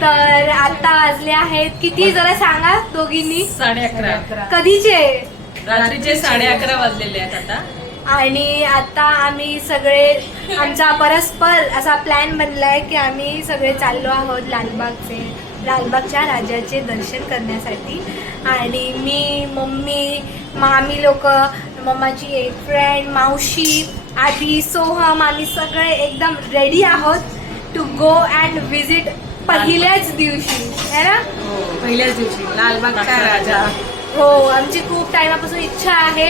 तर आता वाजले आहेत. किती जरा सांगा दोघींनी. साडे अकरा. कधीचे? रात्रीचे साडे अकरा वाजलेले आहेत आता. आणि आता आम्ही सगळे आमचा परस्पर असा प्लॅन बनलाय की आम्ही सगळे चाललो आहोत लालबागचे लालबागच्या राजाचे दर्शन करण्यासाठी. आणि मी मम्मी मामी लोक मम्माची एक फ्रेंड मावशी आधी सोहम आम्ही सगळे एकदम रेडी आहोत टू गो अँड विजिट पहिल्याच दिवशी है ना? पहिल्याच दिवशी लालबागचा राजा? हो आमची खूप टाइमापासून इच्छा आहे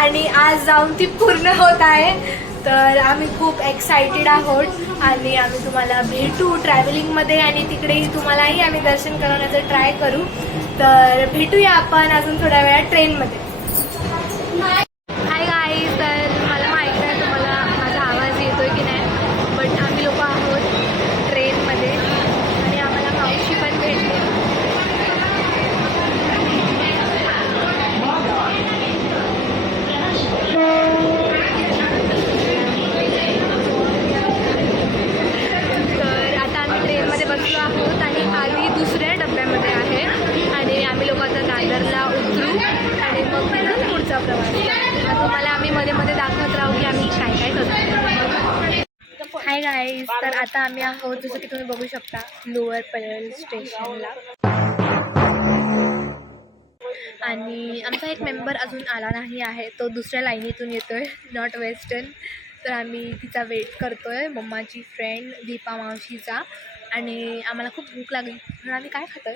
आणि आज जाऊन ती पूर्ण होत आहे. तर आम्ही खूप एक्सायटेड आहोत आणि आम्ही तुम्हाला भेटू ट्रॅव्हलिंगमध्ये आणि तिकडेही तुम्हालाही आम्ही दर्शन करवण्याचं ट्राय करू. तर भेटूया आपण अजून थोड्या वेळात ट्रेनमध्ये हाय गाई तर मला माहीत नाही तुम्हाला माझा आवाज येतोय की नाही बट आम्ही लोक आहोत ट्रेनमध्ये आणि आम्हाला मावशी पण भेटली तर आता आम्ही ट्रेनमध्ये बसलो आहोत आणि आधी दुसऱ्या डब्यामध्ये आहे आणि आम्ही लोक आता दादरला उतरू आणि मग पुढचा प्रवास तुम्हाला आम्ही मध्ये मध्ये दाखवत राहू की आम्ही काय काय करतो हाय गाईज तर आता आम्ही आहोत जसं की तुम्ही बघू शकता लोअर परेल स्टेशनला. आणि आमचा एक मेंबर अजून आला नाही आहे तो दुसऱ्या लाईनीतून येतोय नॉट वेस्टर्न तर आम्ही तिचा वेट करतोय मम्माची फ्रेंड दीपा मावशीचा. आणि आम्हाला खूप भूक लागली. म्हणून आम्ही काय खातोय?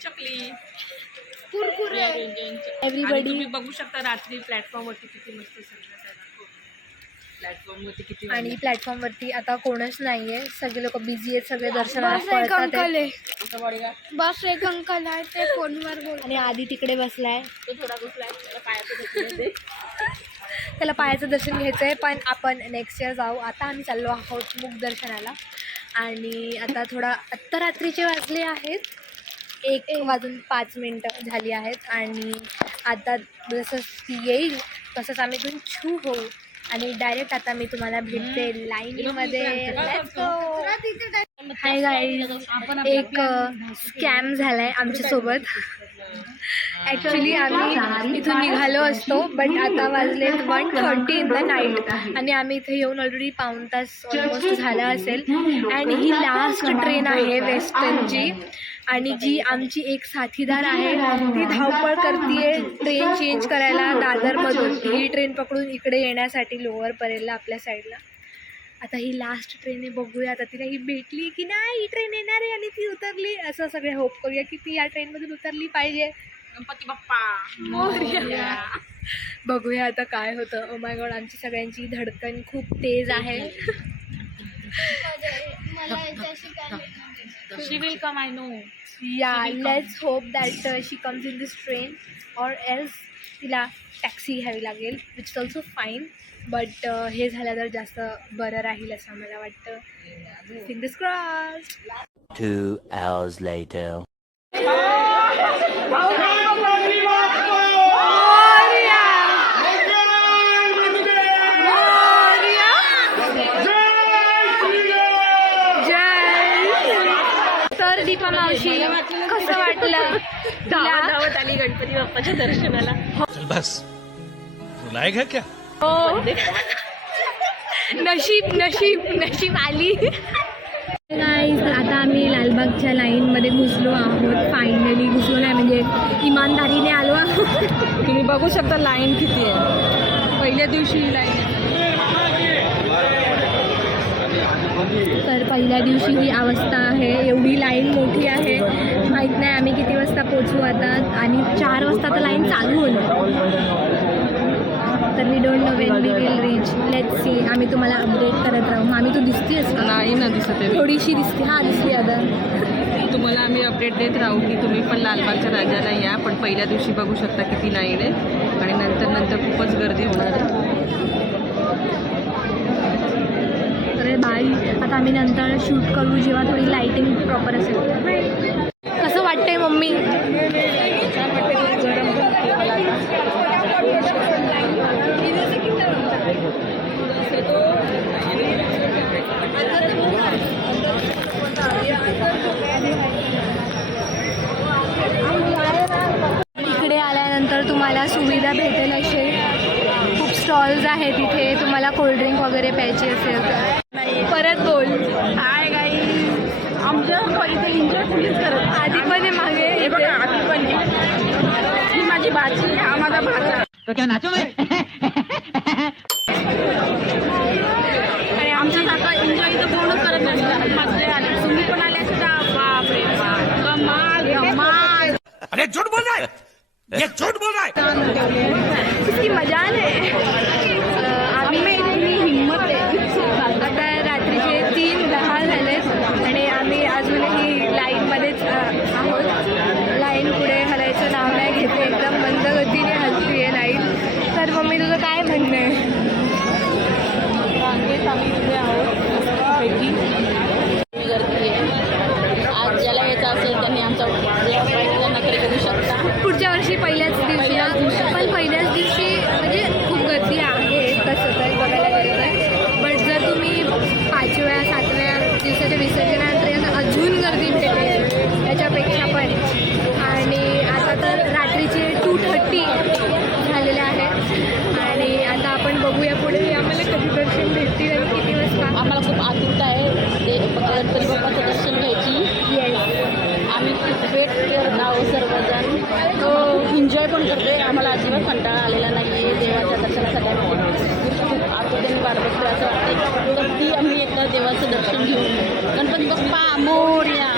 चकली. कुरकुरे. आणि एव्हरीबडी तुम्ही बघू शकता रात्री प्लॅटफॉर्म वरती किती मस्त प्लॅटफॉर्म वरती किती आणि प्लॅटफॉर्मवरती आता कोणच नाहीये. सगळे लोक बिझी आहेत सगळे दर्शनाला बस एक पळतात अंकल. आहे. वाजले बॉडीगा बस एक अंकल आहे ते फोनवर बोल आणि आधी तिकडे बसलाय. तो थोडा घुसलाय त्याला पायाचं दुखलं ते. त्याला पायाचं दर्शन घ्यायचं आहे पण आपण नेक्स्ट इयर जाऊ. आता आम्ही चाललो आहोत मुख दर्शनाला. आणि आता थोडा आत्ता रात्रीचे वाजले आहेत. एक वाजून पाच मिनटं झाली आहेत आणि आता जसं ती येईल तसंच आम्ही इथून छू होऊ. आणि डायरेक्ट आता मी तुम्हाला भेटते लाईनीमध्ये. हाय एक स्कॅम झालाय आमच्यासोबत. ॲक्च्युली आम्ही इथून निघालो असतो बट आता वाजलेत one thirty in the night आणि आम्ही इथे येऊन ऑलरेडी पाऊण तास ऑलमोस्ट झाला असेल. अँड ही लास्ट ट्रेन आहे वेस्टर्नची आणि जी आमची एक साथीदार आहे ती धावपळ करते ट्रेन चेंज करायला दादरमधून. ही ट्रेन पकडून इकडे येण्यासाठी लोअर परेलला आपल्या साईडला आता ही लास्ट ट्रेन आहे बघूया. आता तिला ही भेटली की नाही? ही ट्रेन येणार आहे आणि ती उतरली. असं सगळे होप करूया की ती या ट्रेनमधून उतरली पाहिजे. गणपती बाप्पा. बघूया आता काय होतं. माय गॉड आमची सगळ्यांची धडकन खूप तेज आहे. काय she will come I know yeah let's hope that she comes in this train or else तिला टॅक्सी घ्यावी लागेल which is also fine but हे झालं तर जास्त बरं राहील असं मला वाटतं. Fingers cross Two hours later. मावशी कसं वाटलं? धावत धावत आली गणपती बाप्पाच्या दर्शनाला. चल बस. रुलाएगा क्या? हो. नशीब नशीब नशीब आली. गाईज आता आम्ही लालबागच्या लाईनमध्ये घुसलो आहोत. फायनली घुसलो नाही म्हणजे इमानदारीने आलो आहोत. तुम्ही बघू शकता लाईन किती आहे. पहिल्या दिवशी लाईन. आहे तर पहिल्या दिवशी ही अवस्था आहे. एवढी लाईन मोठी आहे. माहीत नाही आम्ही किती वाजता पोचू आता. आणि चार वाजता तर लाईन चालू होईल. तर मी don't know when we will reach let see आम्ही तुम्हाला अपडेट करत राहू. आम्ही तू दिसतेस नाही ना दिसत आहे. थोडीशी दिसते. हां दिसली आता. तुम्हाला आम्ही अपडेट देत राहू की तुम्ही पण लालबागच्या राजाला या. पण पहिल्या दिवशी बघू शकता किती लाईन आहे. आणि नंतर नंतर खूपच गर्दी होणार आहे. आम्ही नंतर शूट करू जेव्हा थोडी लाईटिंग प्रॉपर असेल. कसं वाटतंय मम्मी? इकडे आल्यानंतर तुम्हाला सुविधा भेटेल असे. खूप स्टॉल्स आहेत तिथे तुम्हाला कोल्ड्रिंक वगैरे प्यायची असेल तर. परत बोल. हाय गाई आमच्या कॉलेजचे इंजॉय कुणीच करत आधी पण आहे मागे बघा आधी पण ही माझी भाची हा माझा भाचा. आणि आमच्या करत पण आले बाप. कमाल अरे झूठ बोल रहा है ये झूठ बोल रहा है मजा आली. Kan pagbakpa mo riyan.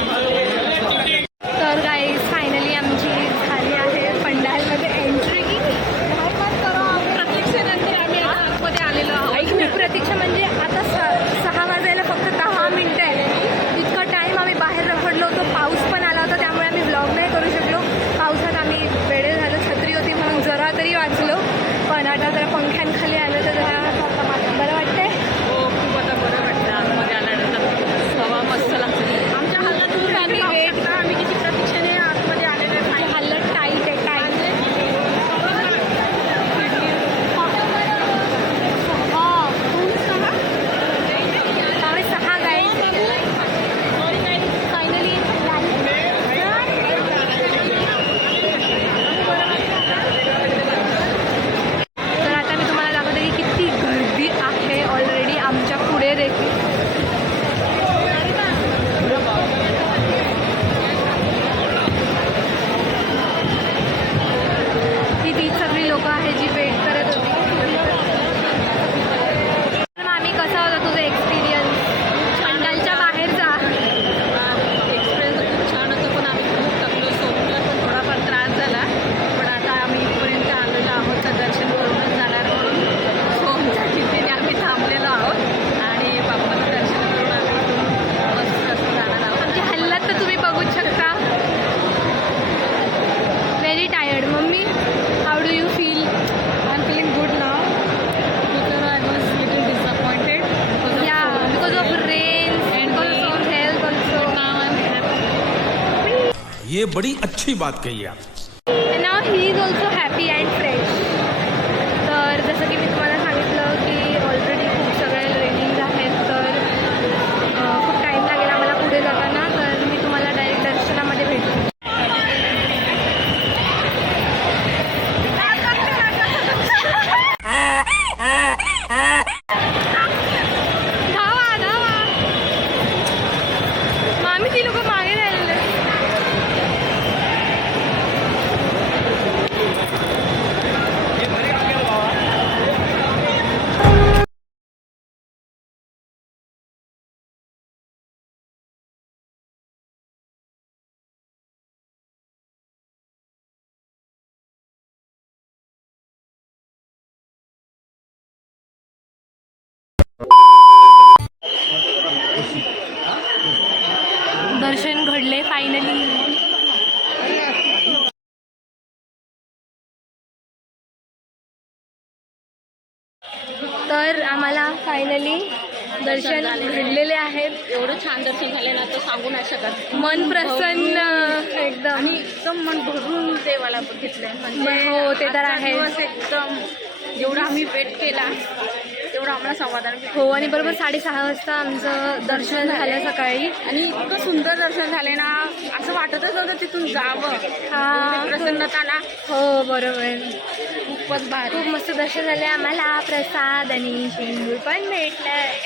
com a rede verde. बड़ी अच्छी बात कही आपने दर्शन घडलेले आहेत. एवढं छान दर्शन झाले ना तर सांगू नाही शकत. मन प्रसन्न एकदम. आणि एकदम मन भरून देवाला बघितलं म्हणजे हो ते तर आहे. एकदम जेवढा आम्ही वेट केला तेवढं आम्हाला समाधान. हो आणि बरोबर साडेसहा वाजता आमचं दर्शन झालं सकाळी. आणि इतकं सुंदर दर्शन झाले ना असं वाटतच नव्हतं तिथून जावं. हा. प्रसन्नता ना. हो बरोबर. खूपच भारी. खूप मस्त दर्शन झाले. आम्हाला प्रसाद आणि शेंगूर पण भेटलाय.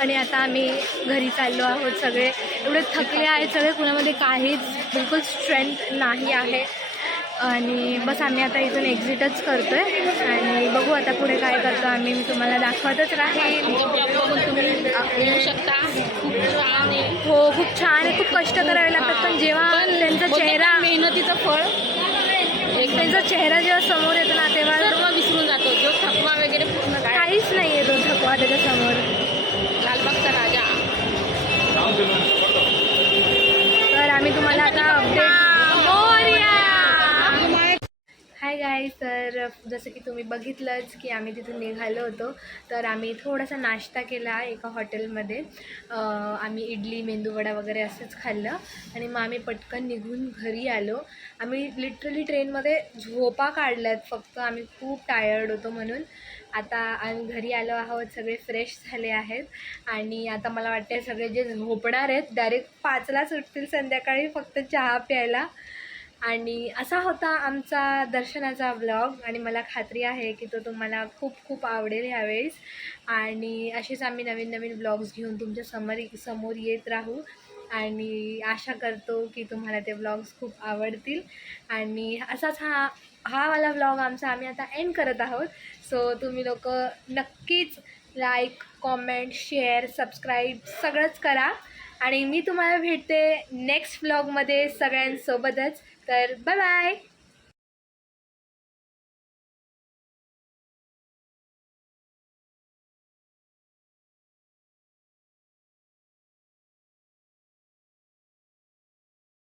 आणि आता आम्ही घरी चाललो आहोत सगळे. एवढे थकले आहेत सगळे कुणामध्ये काहीच बिलकुल स्ट्रेंथ नाही आहे. आणि बस आम्ही आता इथून एक्झिटच करतोय. आणि बघू आता पुढे काय करतो आम्ही. मी तुम्हाला दाखवतच राहील. येऊ शकता. खूप छान आहे. हो खूप छान आहे. खूप कष्ट करावे लागतात. पण जेव्हा त्यांचा चेहरा मेहनतीचं फळ. एक त्यांचा चेहरा जेव्हा समोर येतो ना तेव्हा सर्व विसरून जातो. जो थकवा वगैरे पूर्ण काहीच नाही आहे तो थकवा त्याच्यासमोर. लालबागचा राजा. तर आम्ही तुम्हाला आता अपडेट हाय गाईज तर जसं की तुम्ही बघितलंच की आम्ही तिथून निघालो होतो. तर आम्ही थोडासा नाश्ता केला एका हॉटेलमध्ये. आम्ही इडली मेंदूवडा वगैरे असंच खाल्लं आणि मग आम्ही पटकन निघून घरी आलो. आम्ही लिटरली ट्रेनमध्ये झोपा काढल्यात फक्त आम्ही खूप टायर्ड होतो म्हणून. आता आम्ही घरी आलो आहोत सगळे फ्रेश झाले आहेत आणि आता मला वाटते सगळे जे झोपणार आहेत डायरेक्ट पाचलाच उठतील संध्याकाळी फक्त चहा प्यायला. आणि असा होता आमचा दर्शनाचा ब्लॉग आणि मला खात्री आहे की तो तुम्हाला खूप खूप आवडेल ह्यावेळेस. आणि असेच आम्ही नवीन नवीन ब्लॉग्स घेऊन तुमच्यासमोर समोर येत राहू. आणि आशा करतो की तुम्हाला ते ब्लॉग्स खूप आवडतील. आणि असाच हा हा वाला ब्लॉग आमचा आम्ही आता एंड करत आहोत. सो तुम्ही लोक नक्कीच लाईक कॉमेंट शेअर सबस्क्राईब सगळंच करा. आणि मी तुम्हाला भेटते नेक्स्ट ब्लॉगमध्ये सगळ्यांसोबतच. तर बाय बाय